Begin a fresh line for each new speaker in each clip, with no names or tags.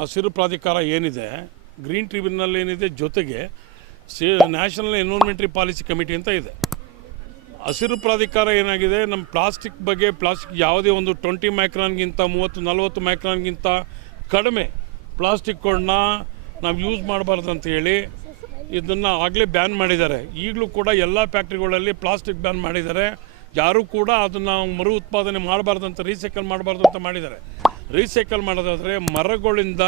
ಹಸಿರು ಪ್ರಾಧಿಕಾರ ಏನಿದೆ, ಗ್ರೀನ್ ಟ್ರಿಬ್ಯುನಲ್ ಏನಿದೆ ಜೊತೆಗೆ ನ್ಯಾಷನಲ್ ಎನ್ವಿರಾನ್ಮೆಂಟ್ರಿ ಪಾಲಿಸಿ ಕಮಿಟಿ ಅಂತ ಇದೆ. ಹಸಿರು ಪ್ರಾಧಿಕಾರ ಏನಾಗಿದೆ ನಮ್ಮ ಪ್ಲಾಸ್ಟಿಕ್ ಬಗ್ಗೆ ಪ್ಲಾಸ್ಟಿಕ್ ಯಾವುದೇ ಒಂದು ಟ್ವೆಂಟಿ ಮೈಕ್ರಾನ್ಗಿಂತ ಮೂವತ್ತು, ನಲವತ್ತು ಮೈಕ್ರಾನ್ಗಿಂತ ಕಡಿಮೆ ಪ್ಲಾಸ್ಟಿಕ್ಗಳನ್ನ ನಾವು ಯೂಸ್ ಮಾಡಬಾರ್ದು ಅಂತ ಹೇಳಿ ಇದನ್ನು ಆಗಲೇ ಬ್ಯಾನ್ ಮಾಡಿದ್ದಾರೆ. ಈಗಲೂ ಕೂಡ ಎಲ್ಲ ಫ್ಯಾಕ್ಟ್ರಿಗಳಲ್ಲಿ ಪ್ಲಾಸ್ಟಿಕ್ ಬ್ಯಾನ್ ಮಾಡಿದ್ದಾರೆ. ಯಾರೂ ಕೂಡ ಅದನ್ನು ಮರು ಉತ್ಪಾದನೆ ಮಾಡಬಾರ್ದು ಅಂತ, ರೀಸೈಕಲ್ ಮಾಡಬಾರ್ದು ಅಂತ ಮಾಡಿದ್ದಾರೆ. ರೀಸೈಕಲ್ ಮಾಡೋದಾದರೆ ಮರಗಳಿಂದ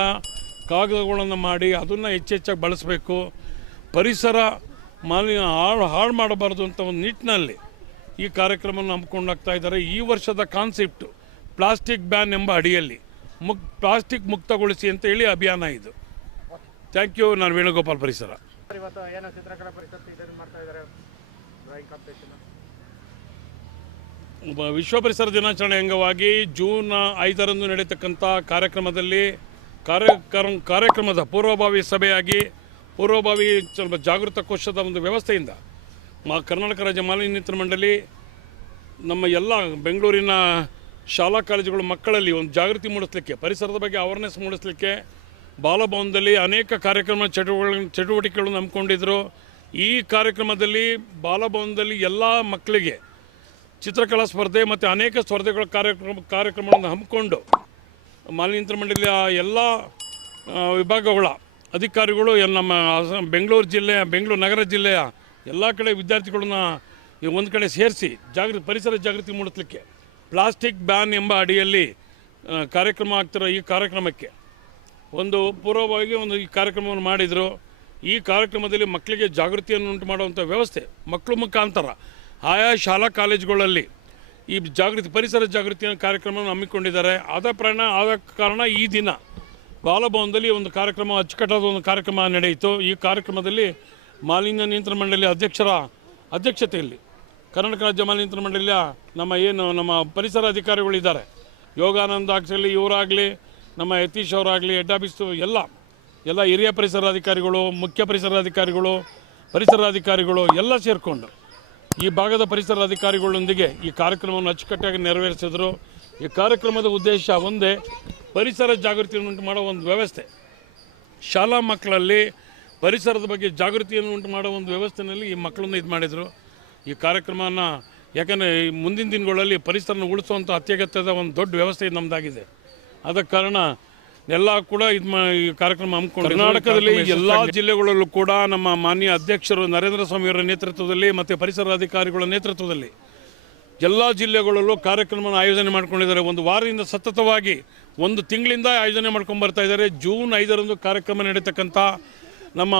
ಕಾಗದಗಳನ್ನು ಮಾಡಿ ಅದನ್ನು ಹೆಚ್ಚೆಚ್ಚಾಗಿ ಬಳಸಬೇಕು. ಪರಿಸರ ಮಾಲಿನ್ಯ ಹಾಳು ಹಾಳು ಮಾಡಬಾರ್ದು ಅಂತ ಒಂದು ನಿಟ್ಟಿನಲ್ಲಿ ಈ ಕಾರ್ಯಕ್ರಮವನ್ನು ಹಮ್ಮಿಕೊಂಡಾಗ್ತಾ ಇದ್ದಾರೆ. ಈ ವರ್ಷದ ಕಾನ್ಸೆಪ್ಟು ಪ್ಲಾಸ್ಟಿಕ್ ಬ್ಯಾನ್ ಎಂಬ ಅಡಿಯಲ್ಲಿ ಮುಕ್, ಪ್ಲಾಸ್ಟಿಕ್ ಮುಕ್ತಗೊಳಿಸಿ ಅಂತ ಹೇಳಿ ಅಭಿಯಾನ ಇದು. ಥ್ಯಾಂಕ್ ಯು ನಾನು ವೇಣುಗೋಪಾಲ್ ಪರಿಸರ
ಸರ್, ಇವತ್ತು ಏನೋ ಚಿತ್ರಕಲಾ ಪರಿಷತ್ ಇದನ್ನು ಮಾಡ್ತಾ ಇದ್ದಾರೆ ಡ್ರಾಯಿಂಗ್ ಕಾಂಪಿಟೇಷನ್
ಒಬ್ಬ ವಿಶ್ವ ಪರಿಸರ ದಿನಾಚರಣೆ ಅಂಗವಾಗಿ ಜೂನ್ ಐದರಂದು ನಡೆಯತಕ್ಕಂಥ ಕಾರ್ಯಕ್ರಮದಲ್ಲಿ ಕಾರ್ಯಕ್ರಮ ಕಾರ್ಯಕ್ರಮದ ಪೂರ್ವಭಾವಿ ಸಭೆಯಾಗಿ ಪೂರ್ವಭಾವಿ ಜಾಗೃತ ಕೋಶದ ಒಂದು ವ್ಯವಸ್ಥೆಯಿಂದ ಮಾ ಕರ್ನಾಟಕ ರಾಜ್ಯ ಮಾಲಿನ್ಯ ನಿಯಂತ್ರಣ ಮಂಡಳಿ, ನಮ್ಮ ಎಲ್ಲ ಬೆಂಗಳೂರಿನ ಶಾಲಾ ಕಾಲೇಜುಗಳ ಮಕ್ಕಳಲ್ಲಿ ಒಂದು ಜಾಗೃತಿ ಮೂಡಿಸಲಿಕ್ಕೆ, ಪರಿಸರದ ಬಗ್ಗೆ ಅವೇರ್ನೆಸ್ ಮೂಡಿಸಲಿಕ್ಕೆ ಬಾಲಭವನದಲ್ಲಿ ಅನೇಕ ಕಾರ್ಯಕ್ರಮ ಚಟುವಟಿಕೆ ಚಟುವಟಿಕೆಗಳನ್ನು ಹಮ್ಮಿಕೊಂಡಿದ್ದರು ಈ ಕಾರ್ಯಕ್ರಮದಲ್ಲಿ ಬಾಲಭವನದಲ್ಲಿ ಎಲ್ಲ ಮಕ್ಕಳಿಗೆ ಚಿತ್ರಕಲಾ ಸ್ಪರ್ಧೆ ಮತ್ತು ಅನೇಕ ಸ್ಪರ್ಧೆಗಳ ಕಾರ್ಯಕ್ರಮ ಕಾರ್ಯಕ್ರಮಗಳನ್ನು ಹಮ್ಮಿಕೊಂಡು ಮಾಲಿನ್ಯ ಮಂಡಳಿಯ ಎಲ್ಲ ವಿಭಾಗಗಳ ಅಧಿಕಾರಿಗಳು ನಮ್ಮ ಬೆಂಗಳೂರು ಜಿಲ್ಲೆಯ ಬೆಂಗಳೂರು ನಗರ ಜಿಲ್ಲೆಯ ಎಲ್ಲ ಕಡೆ ವಿದ್ಯಾರ್ಥಿಗಳನ್ನ ಒಂದು ಕಡೆ ಸೇರಿಸಿ ಜಾಗೃತಿ ಪರಿಸರ ಜಾಗೃತಿ ಮೂಡಿಸಲಿಕ್ಕೆ ಪ್ಲಾಸ್ಟಿಕ್ ಬ್ಯಾನ್ ಎಂಬ ಅಡಿಯಲ್ಲಿ ಕಾರ್ಯಕ್ರಮ ಆಗ್ತಿರೋ ಈ ಕಾರ್ಯಕ್ರಮಕ್ಕೆ ಒಂದು ಪೂರ್ವವಾಗಿ ಒಂದು ಈ ಕಾರ್ಯಕ್ರಮವನ್ನು ಮಾಡಿದರು. ಈ ಕಾರ್ಯಕ್ರಮದಲ್ಲಿ ಮಕ್ಕಳಿಗೆ ಜಾಗೃತಿಯನ್ನು ಉಂಟು ಮಾಡುವಂಥ ವ್ಯವಸ್ಥೆ ಮಕ್ಕಳು ಮುಖಾಂತರ ಆಯಾ ಶಾಲಾ ಕಾಲೇಜುಗಳಲ್ಲಿ ಈ ಜಾಗೃತಿ, ಪರಿಸರ ಜಾಗೃತಿಯ ಕಾರ್ಯಕ್ರಮವನ್ನು ಹಮ್ಮಿಕೊಂಡಿದ್ದಾರೆ. ಆದ ಪ್ರಯಾಣ, ಆದ ಕಾರಣ ಈ ದಿನ ಬಾಲಭವನದಲ್ಲಿ ಒಂದು ಕಾರ್ಯಕ್ರಮ, ಅಚ್ಚುಕಟ್ಟಾದ ಒಂದು ಕಾರ್ಯಕ್ರಮ ನಡೆಯಿತು. ಈ ಕಾರ್ಯಕ್ರಮದಲ್ಲಿ ಮಾಲಿನ್ಯ ನಿಯಂತ್ರಣ ಮಂಡಳಿ ಅಧ್ಯಕ್ಷರ ಅಧ್ಯಕ್ಷತೆಯಲ್ಲಿ ಕರ್ನಾಟಕ ರಾಜ್ಯ ಮಾಲಿನ್ಯ ನಿಯಂತ್ರಣ ಮಂಡಳಿಯ ನಮ್ಮ ಏನು, ನಮ್ಮ ಪರಿಸರ ಅಧಿಕಾರಿಗಳಿದ್ದಾರೆ ಯೋಗಾನಂದ ಆಗಲಿ, ಇವರಾಗಲಿ, ನಮ್ಮ ಯತೀಶ್ ಅವರಾಗಲಿ ಆಫೀಸು, ಎಲ್ಲ ಎಲ್ಲ ಹಿರಿಯ ಪರಿಸರ ಅಧಿಕಾರಿಗಳು, ಮುಖ್ಯ ಪರಿಸರ ಅಧಿಕಾರಿಗಳು ಪರಿಸರ ಅಧಿಕಾರಿಗಳು ಎಲ್ಲ ಸೇರಿಕೊಂಡು ಈ ಭಾಗದ ಪರಿಸರ ಅಧಿಕಾರಿಗಳೊಂದಿಗೆ ಈ ಕಾರ್ಯಕ್ರಮವನ್ನು ಅಚ್ಚುಕಟ್ಟಾಗಿ ನೆರವೇರಿಸಿದರು. ಈ ಕಾರ್ಯಕ್ರಮದ ಉದ್ದೇಶ ಒಂದೇ, ಪರಿಸರ ಜಾಗೃತಿಯನ್ನು ಉಂಟು ಮಾಡೋ ಒಂದು ವ್ಯವಸ್ಥೆ. ಶಾಲಾ ಮಕ್ಕಳಲ್ಲಿ ಪರಿಸರದ ಬಗ್ಗೆ ಜಾಗೃತಿಯನ್ನು ಉಂಟು ಮಾಡೋ ಒಂದು ವ್ಯವಸ್ಥೆಯಲ್ಲಿ ಈ ಮಕ್ಕಳನ್ನು ಇದು ಮಾಡಿದರು. ಈ ಕಾರ್ಯಕ್ರಮನ ಯಾಕಂದರೆ ಈ ಮುಂದಿನ ದಿನಗಳಲ್ಲಿ ಪರಿಸರನ ಉಳಿಸುವಂಥ ಅತ್ಯಗತ್ಯದ ಒಂದು ದೊಡ್ಡ ವ್ಯವಸ್ಥೆ ನಮ್ಮದಾಗಿದೆ ಆದ ಕಾರಣ ಎಲ್ಲ ಕೂಡ ಇದು ಈ ಕಾರ್ಯಕ್ರಮ ಹಮ್ಮಿಕೊಂಡು ಕರ್ನಾಟಕದಲ್ಲಿ ಎಲ್ಲ ಜಿಲ್ಲೆಗಳಲ್ಲೂ ಕೂಡ ನಮ್ಮ ಮಾನ್ಯ ಅಧ್ಯಕ್ಷರು ನರೇಂದ್ರ ಸ್ವಾಮಿಯವರ ನೇತೃತ್ವದಲ್ಲಿ ಮತ್ತು ಪರಿಸರ ಅಧಿಕಾರಿಗಳ ನೇತೃತ್ವದಲ್ಲಿ ಎಲ್ಲ ಜಿಲ್ಲೆಗಳಲ್ಲೂ ಕಾರ್ಯಕ್ರಮನ ಆಯೋಜನೆ ಮಾಡ್ಕೊಂಡಿದ್ದಾರೆ. ಒಂದು ವಾರದಿಂದ ಸತತವಾಗಿ ಒಂದು ತಿಂಗಳಿಂದ ಆಯೋಜನೆ ಮಾಡ್ಕೊಂಡು ಬರ್ತಾ ಇದ್ದಾರೆ. ಜೂನ್ ಐದರಂದು ಕಾರ್ಯಕ್ರಮ ನಡೀತಕ್ಕಂಥ ನಮ್ಮ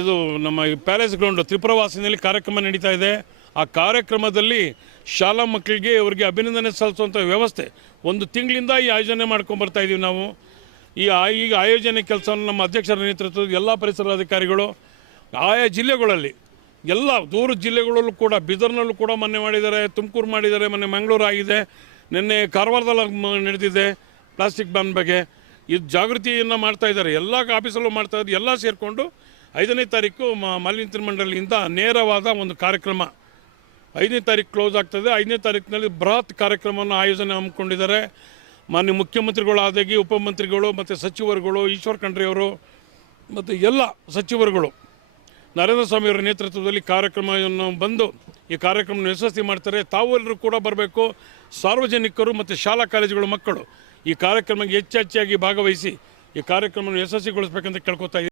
ಇದು ನಮ್ಮ ಪ್ಯಾಲೇಸ್ ಗ್ರೌಂಡ್ ತ್ರಿಪುರವಾಸಿನಲ್ಲಿ ಕಾರ್ಯಕ್ರಮ ನಡೀತಾ ಇದೆ. ಆ ಕಾರ್ಯಕ್ರಮದಲ್ಲಿ ಶಾಲಾ ಮಕ್ಕಳಿಗೆ ಅವರಿಗೆ ಅಭಿನಂದನೆ ಸಲ್ಲಿಸುವಂಥ ವ್ಯವಸ್ಥೆ ಒಂದು ತಿಂಗಳಿಂದ ಈ ಆಯೋಜನೆ ಮಾಡ್ಕೊಂಡು ಬರ್ತಾ ಇದ್ದೀವಿ ನಾವು. ಈ ಈಗ ಆಯೋಜನೆ ಕೆಲಸವನ್ನು ನಮ್ಮ ಅಧ್ಯಕ್ಷರ ನೇತೃತ್ವದ ಎಲ್ಲ ಪರಿಸರ ಅಧಿಕಾರಿಗಳು ಆಯಾ ಜಿಲ್ಲೆಗಳಲ್ಲಿ ಎಲ್ಲ ದೂರ ಜಿಲ್ಲೆಗಳಲ್ಲೂ ಕೂಡ ಬೀದರ್ನಲ್ಲೂ ಕೂಡ ಮೊನ್ನೆ ಮಾಡಿದ್ದಾರೆ, ತುಮಕೂರು ಮಾಡಿದ್ದಾರೆ, ಮೊನ್ನೆ ಮಂಗಳೂರು ಆಗಿದೆ, ನಿನ್ನೆ ಕಾರವಾರದಲ್ಲಿ ನಡೆದಿದೆ ಪ್ಲಾಸ್ಟಿಕ್ ಬ್ಯಾನ್ ಬಗ್ಗೆ. ಇದು ಜಾಗೃತಿಯನ್ನು ಮಾಡ್ತಾ ಇದ್ದಾರೆ, ಎಲ್ಲ ಆಫೀಸಲ್ಲೂ ಮಾಡ್ತಾ ಇದ್ದಾರೆ, ಎಲ್ಲ ಸೇರಿಕೊಂಡು ಐದನೇ ತಾರೀಕು ಮಾಲಿನ್ಯ ಮಂಡಳಿಯಿಂದ ನೇರವಾದ ಒಂದು ಕಾರ್ಯಕ್ರಮ. ಐದನೇ ತಾರೀಕು ಕ್ಲೋಸ್ ಆಗ್ತದೆ, ಐದನೇ ತಾರೀಕಿನಲ್ಲಿ ಬೃಹತ್ ಕಾರ್ಯಕ್ರಮವನ್ನು ಆಯೋಜನೆ ಹಮ್ಮಿಕೊಂಡಿದ್ದಾರೆ. ಮಾನ್ಯ ಮುಖ್ಯಮಂತ್ರಿಗಳಾದಾಗಿ ಉಪಮಂತ್ರಿಗಳು ಮತ್ತು ಸಚಿವರುಗಳು ಈಶ್ವರ್ ಖಂಡ್ರೆಯವರು ಮತ್ತು ಎಲ್ಲ ಸಚಿವರುಗಳು ನರೇಂದ್ರ ಸ್ವಾಮಿಯವರ ನೇತೃತ್ವದಲ್ಲಿ ಕಾರ್ಯಕ್ರಮವನ್ನು ಬಂದು ಈ ಕಾರ್ಯಕ್ರಮವನ್ನು ಯಶಸ್ವಿ ಮಾಡ್ತಾರೆ. ತಾವು ಎಲ್ಲರೂ ಕೂಡ ಬರಬೇಕು. ಸಾರ್ವಜನಿಕರು ಮತ್ತು ಶಾಲಾ ಕಾಲೇಜುಗಳ ಮಕ್ಕಳು ಈ ಕಾರ್ಯಕ್ರಮಕ್ಕೆ ಹೆಚ್ಚೆಚ್ಚಾಗಿ ಭಾಗವಹಿಸಿ ಈ ಕಾರ್ಯಕ್ರಮವನ್ನು ಯಶಸ್ವಿಗೊಳಿಸಬೇಕಂತ ಕೇಳ್ಕೊತಾ